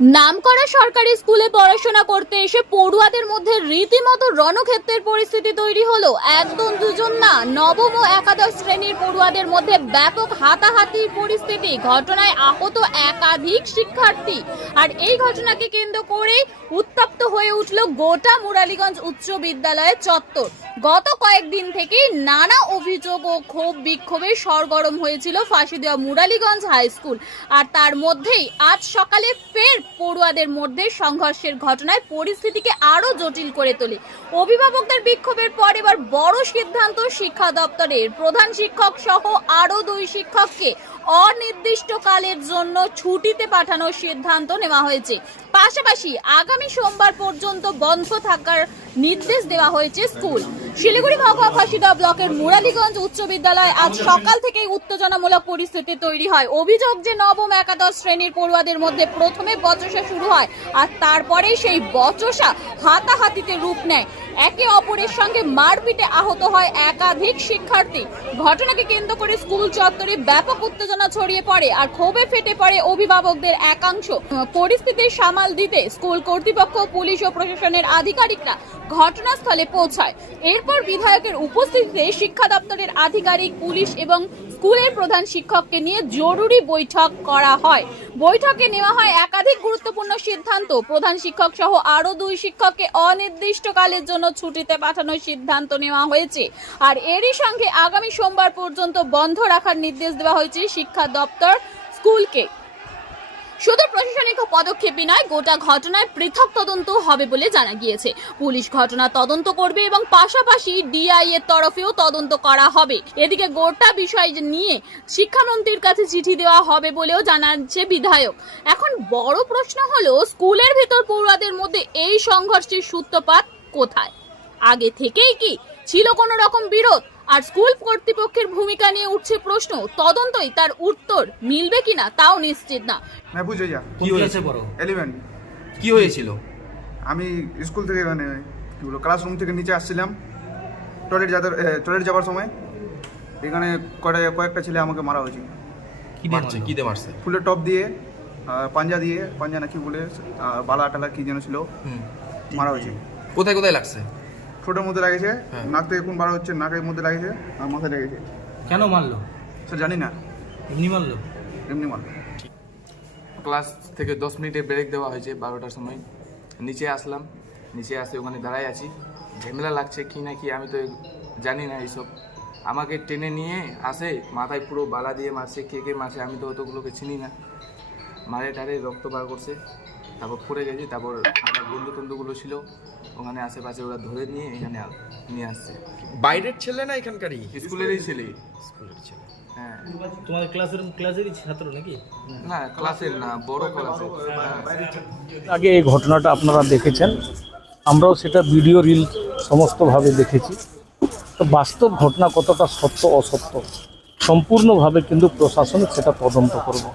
নামকরা সরকারি স্কুলে পড়াশোনা করতে এসে পড়ুয়াদের মধ্যে রীতিমতো রণক্ষেত্রের পরিস্থিতি তৈরি হলো। একজন দুজন না, নবম ও একাদশ শ্রেণীর পড়ুয়াদের মধ্যে ব্যাপক হাতাহাতির পরিস্থিতি। ঘটনায় আহত একাধিক শিক্ষার্থী। আর এই ঘটনাকে কেন্দ্র করে উত্তপ্ত হয়ে উঠল গোটা মুরালীগঞ্জ উচ্চ বিদ্যালয়ের চত্বর। গত কয়েকদিন থেকেই নানা অভিযোগ ও ক্ষোভ বিক্ষোভে সরগরম হয়েছিল ফাঁসিদেওয়া মুরালীগঞ্জ হাই স্কুল। আর তার মধ্যেই আজ সকালে ফের পড়ুয়াদের মধ্যে সংঘর্ষের ঘটনায় পরিস্থিতিকে আরো জটিল করে তোলে। অভিভাবকদের বিক্ষোভের পর এবার বড় সিদ্ধান্ত শিক্ষা দপ্তরের। প্রধান শিক্ষক সহ আরো 2 শিক্ষককে অনির্দিষ্টকালের জন্য ছুটিতে পাঠানোর সিদ্ধান্ত নেওয়া হয়েছে। পাশাপাশি আগামী সোমবার পর্যন্ত বন্ধ থাকার নির্দেশ দেওয়া হয়েছে স্কুল। শিলিগুড়ি মহকুমা ফাঁসিদেওয়া ব্লকের মুরালীগঞ্জ উচ্চ বিদ্যালয়ে আজ সকাল থেকেই উত্তেজনামূলক পরিস্থিতি তৈরি হয়। অভিযোগ যে নবম একাদশ শ্রেণীর পড়ুয়াদের মধ্যে প্রথমে বচসা শুরু হয়, আর তারপরে সেই বচসা হাতাহাতিতে রূপ নেয়। একে অপরের সঙ্গে মারপিটে আহত হয় একাধিক শিক্ষার্থী। ঘটনাকে কেন্দ্র করে স্কুল চত্বরে ব্যাপক উত্তেজনা ছড়িয়ে পড়ে আর ক্ষোভে ফেটে পড়ে অভিভাবকদের একাংশ। পরিস্থিতি সামাল দিতে স্কুল কর্তৃপক্ষ, পুলিশ ও প্রশাসনের আধিকারিকরা ঘটনাস্থলে পৌঁছায়। এরপর বিধায়কের উপস্থিতিতে শিক্ষা দপ্তরের আধিকারিক, পুলিশ এবং স্কুলের প্রধান শিক্ষককে নিয়ে জরুরি বৈঠক করা হয়। বৈঠকে নেওয়া হয় একাধিক গুরুত্বপূর্ণ সিদ্ধান্ত। প্রধান শিক্ষক সহ আরো 2 শিক্ষককে অনির্দিষ্টকালের জন্য ছুটিতে পাঠানোর সিদ্ধান্ত নেওয়া হয়েছে। আর এরই সঙ্গে আগামী সোমবার পর্যন্ত বন্ধ রাখার নির্দেশ দেওয়া হয়েছে শিক্ষা দপ্তর স্কুলকে। শুধু প্রশাসনিক পদক্ষেপই নয়, গোটা ঘটনায় পৃথক তদন্ত হবে বলে জানা গিয়েছে। পুলিশ ঘটনা তদন্ত করবে এবং পাশাপাশি ডিআই এর তরফেও তদন্ত করা হবে। এদিকে গোটা বিষয় নিয়ে শিক্ষামন্ত্রীর কাছে চিঠি দেওয়া হবে বলেও জানাচ্ছে বিধায়ক। এখন বড় প্রশ্ন হলো, স্কুলের ভেতর পড়ুয়াদের মধ্যে এই সংঘর্ষের সূত্রপাত কোথায়? আগে থেকেই কি ছিল কোনো রকম বিরোধ? আর স্কুল কর্তৃপক্ষের ভূমিকা নিয়ে উঠছে প্রশ্ন। তদন্তই তার উত্তর মিলবে কিনা তাও নিশ্চিত না। বুঝে যা কি হয়েছে বড় 11 কি হয়েছিল? আমি স্কুল থেকে কি বলবো ক্লাসরুম থেকে নিচে আসছিলাম টয়লেট যাওয়ার সময় এখানে কয়েকটা ছেলে আমাকে মারা হয়েছে। কি দিয়ে মারছে? ফুলের টপ দিয়ে, পাঞ্জা নাকি বলে, বালা টালা কি যেন ছিল, মারা হয়েছে। কোথায় কোথায় লাগছে? ঠোঁটের মধ্যে লাগেছে, নাক থেকে খুন বার হচ্ছে, নাকের মধ্যে লাগেছে আর মাথায় লেগেছে। কেন মারলো স্যার জানি না, এমনি মারলো। এমনি মারলো। ক্লাস থেকে 10 মিনিটের ব্রেক দেওয়া হয়েছে 12টার সময়। নিচে আসলাম, নিচে আসে ওখানে দাঁড়াই আছি। ঝামেলা লাগছে কি না কি আমি তো জানি না এইসব। আমাকে টেনে নিয়ে আসে, মাথায় পুরো বালা দিয়ে মারছে। কে মারছে আমি তো অতগুলোকে চিনি না। মারে টারে রক্ত বার করছে, তারপর পড়ে গেছি। তারপর আমার বন্ধুগুলো ছিল ওখানে আশেপাশে, ওরা ধরে নিয়ে এখানে নিয়ে আসছে। বাইরের ছেলে না এখানকারই? স্কুলেরই ছেলে। স্কুলের ছেলে। হ্যাঁ। তোমাদের ক্লাসেরই ছাত্র নাকি? না, ক্লাসের না, বড় ক্লাসের। আগে এই ঘটনাটা আপনারা দেখেছেন, আমরাও সেটা ভিডিও রিল সমস্তভাবে দেখেছি। তো বাস্তব ঘটনা কতটা সত্য অসত্য সম্পূর্ণভাবে কিন্তু প্রশাসন সেটা তদন্ত করবে।